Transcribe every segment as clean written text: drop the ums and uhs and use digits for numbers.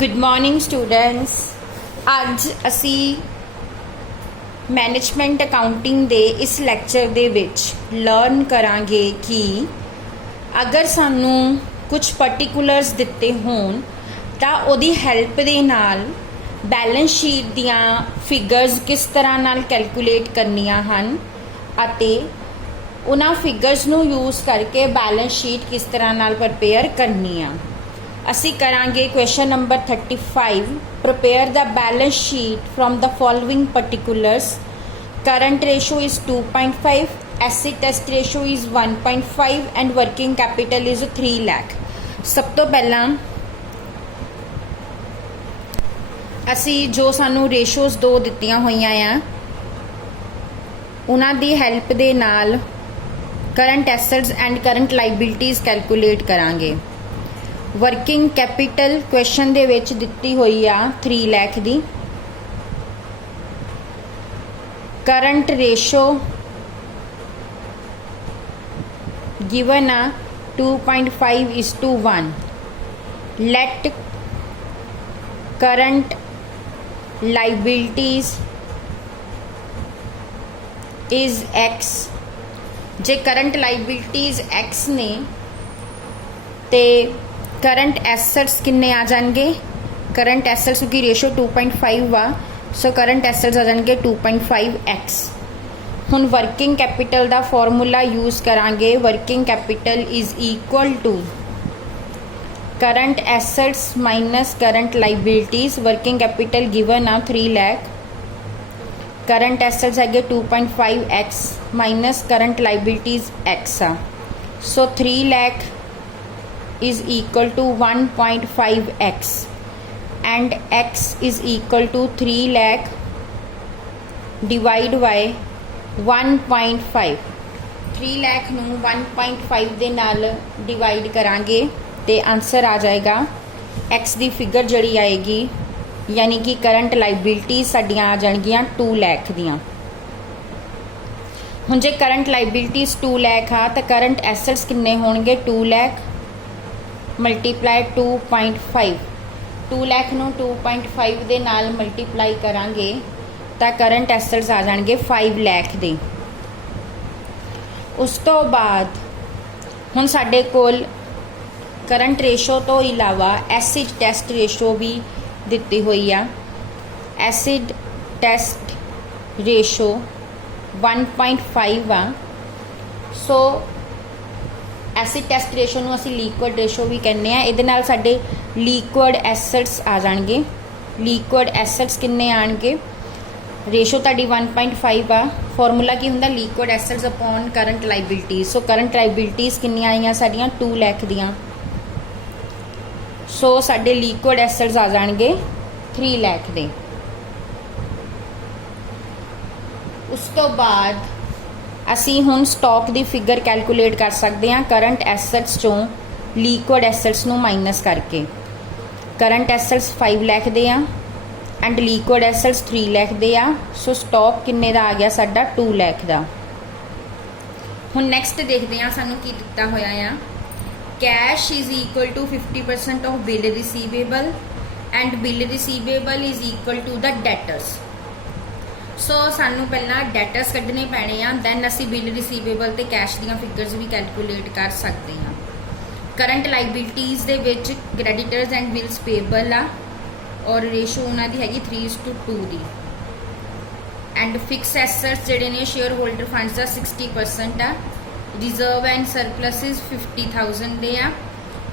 Good morning students. अज असी management accounting दे इस lecture दे विच learn करांगे कि अगर सानू कुछ पर्टिकुलर्स दिते होण तां ओदी हैल्प दे नाल बैलेंस शीट दियां फिगर्स किस तरह नाल कैलकुलेट करनियां हन अते उन्हां फिगर्स नू यूज़ करके बैलेंस शीट किस तरह नाल प्रिपेयर करनी आ। असी करांगे question number 35। Prepare the balance sheet from the following particulars. Current ratio is 2.5, acid test ratio is 1.5 and working capital is 3 lakh. सब तो पहला असी जो सानू रेशोज़ दो दित्तियां होईयां आ उन्हां दी हैल्प दे नाल current assets and current liabilities calculate करांगे। वर्किंग कैपिटल क्वेश्चन दे विच दित्ती हुई आ 3 लाख दी। करंट रेशो गिवन आ 2.5:1। Let current liabilities is X। जे करंट लाइबिलिटीज़ X ने ते करंट एसेट्स किन्ने आ जाएंगे। करंट एसेट्स की रेशो 2.5 वा, सो करंट एसेट्स आ जाएंगे 2.5x। हुण वर्किंग कैपिटल का फॉर्मूला यूज़ करांगे। Working capital is equal to current assets minus current liabilities. Working capital given आ 3 लाख, करंट एसेट्स है 2.5x minus current liabilities x आ, so 3 lakh is equal to 1.5x and x is equal to 3 lakh divide by 1.5। 3 lakh नू 1.5 दे नाल divide करांगे ते answer आ जाएगा x दी figure जड़ी आएगी, यानी कि करंट लाइबिलिटी साडियां आ जाणगियां 2 लाख दियां। हुण जे करंट लाइबिलिटीज़ 2 लाख आ तो करंट एसेट्स किन्ने होणगे 2 लाख मल्टीप्लाई 2.5। 2 लाख नू 2.5 दे नाल मल्टीप्लाई करांगे तो करंट एसेट्स आ जाएंगे 5 लाख दे। उस तो बाद हुण साडे कोल करंट रेशो तो इलावा एसिड टेस्ट रेशो भी दिती हुई आ। एसिड टेस्ट रेशो 1.5 आ, सो एसिड टेस्ट रेशो नू असी लीक्विड रेशो भी कहने आ। इहदे नाल साडे लीक्विड एसेट्स आ जाणगे। लीक्विड एसेट्स किन्ने आणगे, रेशो तुहाडी 1.5 आ। फॉर्मूला की हुंदा liquid assets upon current liabilities. So current liabilities किन्नियां आईयां साडियां 2 लाख दियां, सो साडे लीक्विड एसेट्स आ जाणगे 3 लाख दे। उस तो बाद असी हुण स्टॉक दी फिगर कैलकुलेट कर सकते हैं करंट एसेट्स चों लीक्विड एसेट्स नू माइनस करके। करंट एसेट्स 5 लाख दे आ एंड लीक्विड एसेट्स 3 लाख दे आ, सो स्टॉक किन्ने दा आ गया साडा 2 लाख दा। हुण नैक्सट देखते हैं सानू की दिता होया आ। Cash is equal to 50% of bill receivable and bill receivable is equal to the debtors. So सानू पहला डेटर्स कढ़ने पैने आ, दैन असी बिल रिसीवेबल ते कैश दियां फिगर्स भी कैलकुलेट कर सकते हैं। करंट लाइबिलिटीज़ दे विच क्रेडिटर्स एंड बिल्स पेएबल आ और रेशो उन्हां दी हैगी 3:2 दी। एंड फिक्स एसेट्स जिहड़े ने शेयर होल्डर फंड्स दा 60% आ। रिजर्व एंड सरप्लसिस 50,000 दे आ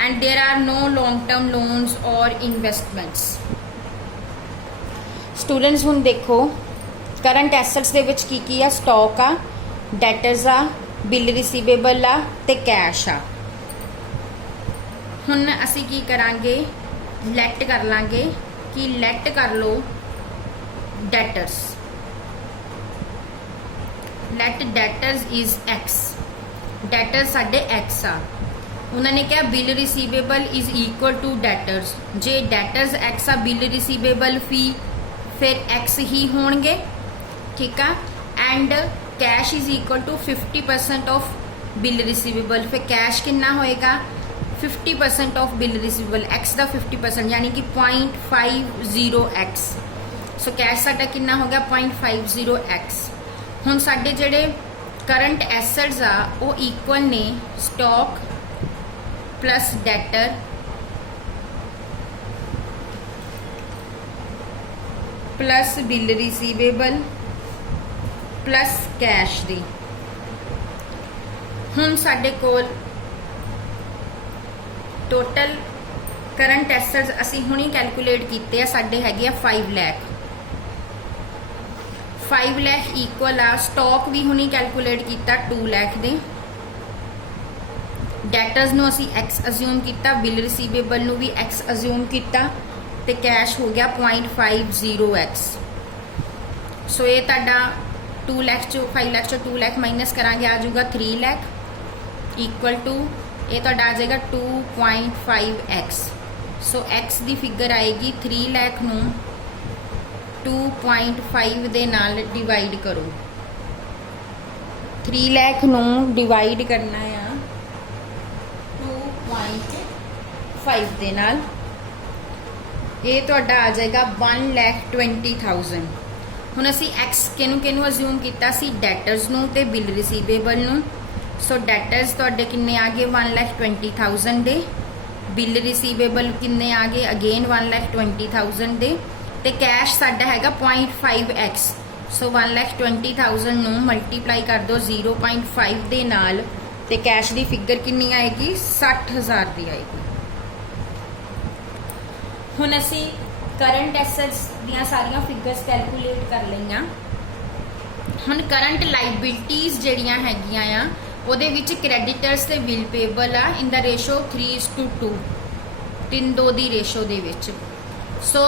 and there are no long term loans और इन्वेस्टमेंट्स। स्टूडेंट्स हुण देखो करंट एसेट्स दे विच की आ, स्टॉक आ, डेटर्स आ, बिल रिसीवेबल आ ते कैश आ। हुण असी की करांगे, लेट कर लांगे कि लेट कर लो debtors. Let debtors is X। Debtors साडे X आ। उन्होंने क्या bill receivable is equal to debtors. जे डेटर्स X आ, बिल रिसीवेबल फिर X ही होणगे, ठीक है। And cash is equal to 50% of bill receivable. फिर कैश कितना होएगा 50% ऑफ बिल रिसीवेबल एक्स का 50% यानी कि 0.50x। सो कैश साडा कितना हो गया 0.50x। हुण साडे जिहड़े करंट एसट्स आ वो इक्वल ने stock plus debtor plus bill receivable plus cash दी। हुण साडे कोल टोटल करंट एसट्स असी हुणी कैलकुलेट कीते आ, साडे हैगे आ 5 लाख। 5 लाख इक्वल आ स्टॉक भी हुणी कैलकुलेट किया 2 लाख दे, डेटर्स नू असी एक्स अज्यूम किया, बिल रिसीवेबल नू भी एक्स अज्यूम किया ते कैश हो गया 0.50x। सो ये तुहाडा 2 लाख चो 5 लाख चो 2 लाख माइनस करांगे आ जाऊगा 3 लाख इक्वल टू ये तुहाडा आ जाएगा 2.5x। सो x दी फिगर आएगी 3 लाख नू 2.5 दे नाल डिवाइड करो। 3 लाख नू डिवाइड करना है 2.5 दे नाल, ये तुहाडा आ जाएगा 1,20,000। हुण असी एक्स किनू अज्यूम किया सी डेटर्स नू ते बिल रिसीवेबल नू। सो डेटर्स तुहाडे किन्ने आ गए 1,20,000 दे, बिल रिसीवेबल किन्ने आ गए अगेन 1,20,000 दे ते कैश साडा हैगा 0.5x। सो 1,20,000 नू मल्टीप्लाई कर दो 0.5 दे नाल ते कैश दी फिगर किन्नी आएगी 60,000 दी आएगी। हुण असी करंट एसेट्स दियां सारियां फिगर्स कैलकुलेट कर लईआं। हुण करंट लाइबिलिटीज़ जिहड़ियां हैगियां आ ਉਹਦੇ ਵਿੱਚ ਕ੍ਰੈਡੀਟਰਸ ਤੇ ਬਿਲ ਪੇਬਲ ਆ ਇਨ ਦਾ ਰੇਸ਼ੋ 3:2 3:2 ਦੀ ਰੇਸ਼ੋ ਦੇ ਵਿੱਚ। ਸੋ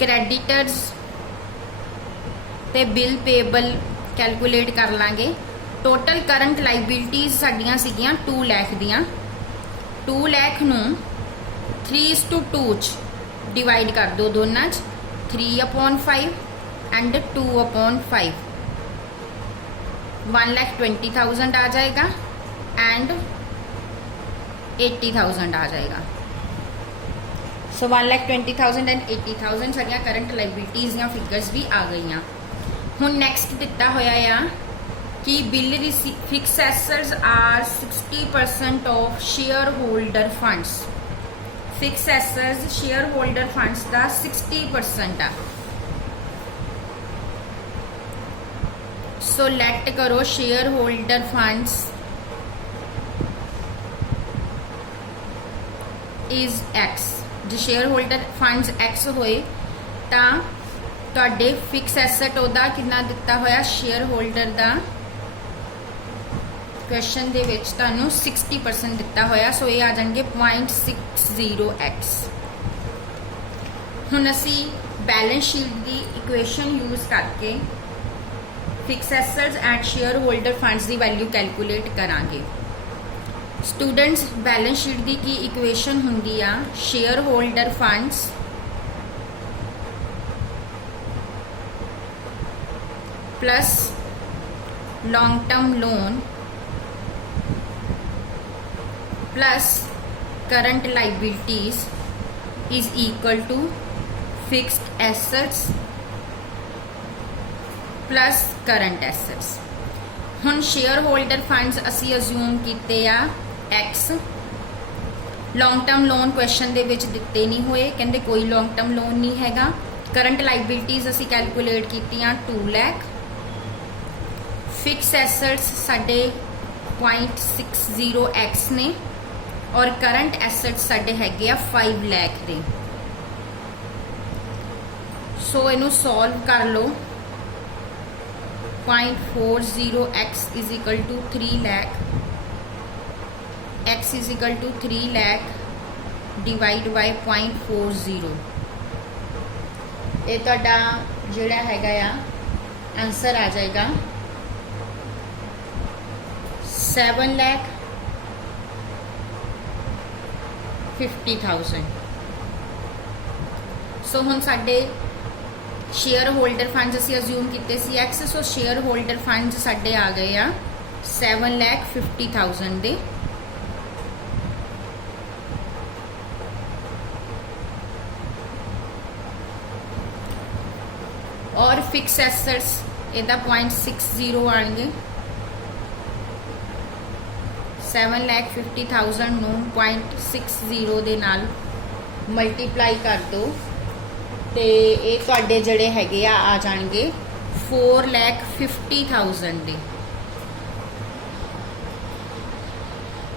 ਕ੍ਰੈਡੀਟਰਸ ਤੇ ਬਿਲ ਪੇਬਲ ਕੈਲਕੂਲੇਟ ਕਰ ਲਾਂਗੇ। ਟੋਟਲ ਕਰੰਟ ਲਾਇਬਿਲਿਟੀਜ਼ ਸਾਡੀਆਂ ਸੀਗੀਆਂ 2 ਲੱਖ ਦੀਆਂ। 2 ਲੱਖ ਨੂੰ 3:2 ਚ डिवाइड कर दो दोनों 3/5 एंड 2/5 1,20,000 आ जाएगा एंड 80,000 आ जाएगा। सो 1,20,000 एंड 80,000 सारिया करंट लाइबिलिटीज़ या फिगर्स भी आ गई। हुण नैक्सट दिता होया आ कि बिल fix assets are 60% of share holder funds. Fix assets share holder funds का 60% आ। सो लेट करो share holder funds is x. जो शेयर होल्डर फंड्स एक्स होए तो तुहाडे फिक्स एसेट ओदा कितना दिता होया शेयर होल्डर दा क्वेश्चन दे विच तुहानू 60% दिता होया। सो ये आ जाएंगे 0.60x। हुण असी बैलेंस शीट की इक्वेशन यूज करके fix assets and share holder funds value वैल्यू कैलकुलेट करांगे। स्टूडेंट्स बैलेंस शीट की की इक्वेशन हुंदी आ share holder funds plus long term loan plus current liabilities is equal to fixed assets plus current assets. हुण share holder funds असी assume कीते आ X. Long term loan question दे विच दिते नहीं हुए, कहंदे कोई लॉन्ग टर्म लोन नहीं हैगा। करंट लाइबिलिटीज असी कैलकुलेट कीतियां 2 लाख। फिक्स एसेट्स साडे 0.60x ने और करंट एसेट्स साडे हैगे आ 5 लाख दे। सो इनू सॉल्व कर लो। 0.40x is equal to 3 lakh, x is equal to 3 lakh divide by 0.40। ये तुहाडा जिहड़ा हैगा आ आंसर आ जाएगा 7,50,000। सो हुण साडे शेयर होल्डर फंड्स असी अज्यूम किते सी X. So share holder funds साडे आ गए आ 7,50,000 दे। और फिक्स एसेट्स ਇਹਦਾ 0.60 ਆਣਗੇ 7,50,000 ਨੂੰ 0.60 ਦੇ ਨਾਲ ਮਲਟੀਪਲਾਈ ਕਰ ਦੋ ਤੇ ਇਹ ਤੁਹਾਡੇ ਜਿਹੜੇ ਹੈਗੇ ਆ ਜਾਣਗੇ 4,50,000 ਦੇ।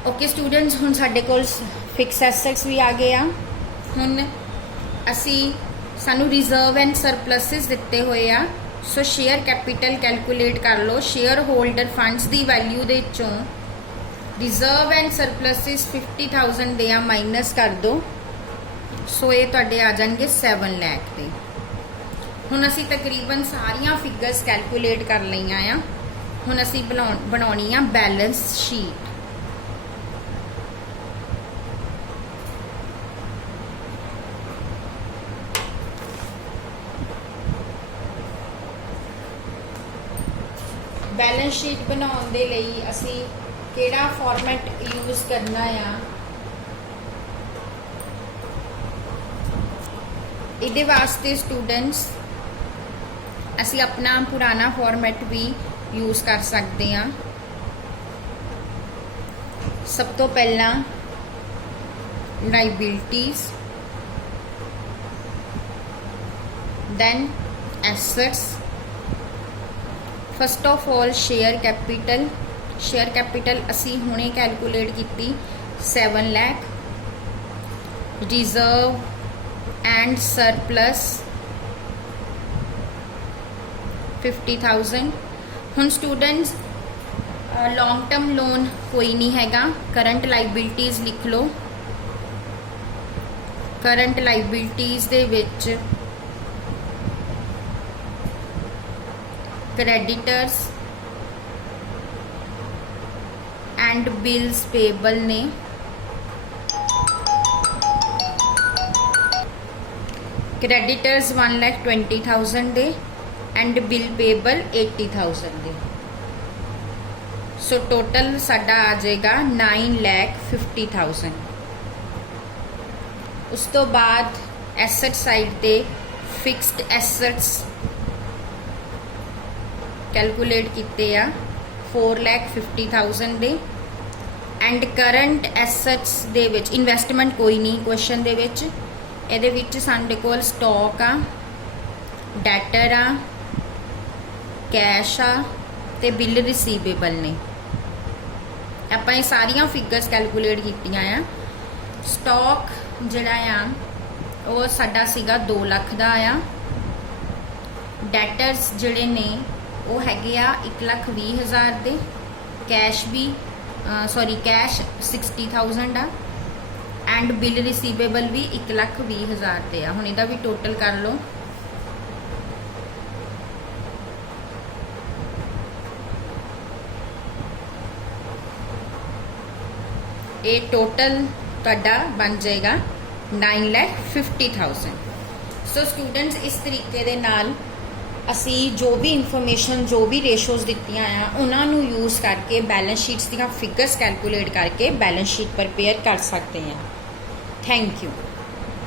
ਓਕੇ ਸਟੂडेंट्स, ਹੁਣ ਸਾਡੇ ਕੋਲ ਫਿਕਸ ਐਸੈਟਸ ਵੀ ਆ ਗਏ ਆ। ਹੁਣ ਅਸੀਂ ਸਾਨੂੰ ਰਿਜ਼ਰਵ ਐਂਡ ਸਰਪਲਸਿਸ ਦਿੱਤੇ ਹੋਏ ਆ। ਸੋ ਸ਼ੇਅਰ ਕੈਪੀਟਲ ਕੈਲਕੂਲੇਟ ਕਰ ਲਓ। ਸ਼ੇਅਰ ਹੋਲਡਰ ਫੰਡਸ ਦੀ ਵੈਲਿਊ ਦੇ ਵਿੱਚੋਂ ਰਿਜ਼ਰਵ ਐਂਡ ਸਰਪਲਸਿਸ 50,000 ਦੇ ਆ ਮਾਈਨਸ ਕਰ ਦੋ। ਸੋ ਇਹ ਤੁਹਾਡੇ ਆ ਜਾਣਗੇ 7 ਲੱਖ ਦੇ। ਹੁਣ ਅਸੀਂ ਤਕਰੀਬਨ ਸਾਰੀਆਂ ਫਿਗਰਸ ਕੈਲਕੂਲੇਟ ਕਰ ਲਈਆਂ ਆ। ਹੁਣ ਅਸੀਂ ਬਣਾਉਣੀ ਆ ਬੈਲੈਂਸ ਸ਼ੀਟ। बैलेंस शीट बनाने दे लई असी केड़ा फॉर्मेट यूज करना आ। इहदे वास्ते स्टूडेंट्स असी अपना पुराना फॉर्मेट भी यूज कर सकते हैं। सब तो पहला liabilities, then assets, first of all share capital असी हुणे कैलकुलेट की 7 लाख। Reserve and surplus 50,000। हुण स्टूडेंट्स लॉन्ग टर्म लोन कोई नहीं हैगा। करंट लाइबिलिटीज लिख लो। करंट लाइबिलिटीज दे विच क्रेडिटर्स एंड बिल्स पेबल ने। क्रेडिटर्स 1,20,000 दे एंड बिल पेबल 80,000 दे। सो टोटल साडा आ जाएगा 9,50,000। उस तो बाद एसेट साइड ते फिक्स्ड एसेट्स कैलकुलेट किते आ 4,50,000 दे एंड करंट एसेट्स दे विच इन्वेस्टमेंट कोई नहीं क्वेश्चन दे विच। इहदे विच साडे कोल स्टॉक आ, डैटर आ, कैश आ ते बिल रिसीवेबल ने। आपां ये सारियां फिगर्स कैलकुलेट कीतियां आ। स्टॉक जिहड़ा आ वो साडा सीगा 2 लाख दा आ। डैटर्स जिहड़े ने वो हैगे आ 1,20,000 दे। कैश भी कैश 60,000 आ एंड बिल रिसीवेबल भी 1,20,000 दे आ। हुण इहदा भी टोटल कर लो। ये टोटल तुहाडा बन जाएगा 9,50,000। सो स्टूडेंट्स इस तरीके दे नाल असी जो भी इन्फॉर्मेशन जो भी रेशोज दित्तियां आ उन्होंने यूज़ करके बैलेंस शीट्स दी फिगर्स कैलकुलेट करके बैलेंस शीट प्रिपेयर कर सकते हैं। Thank you.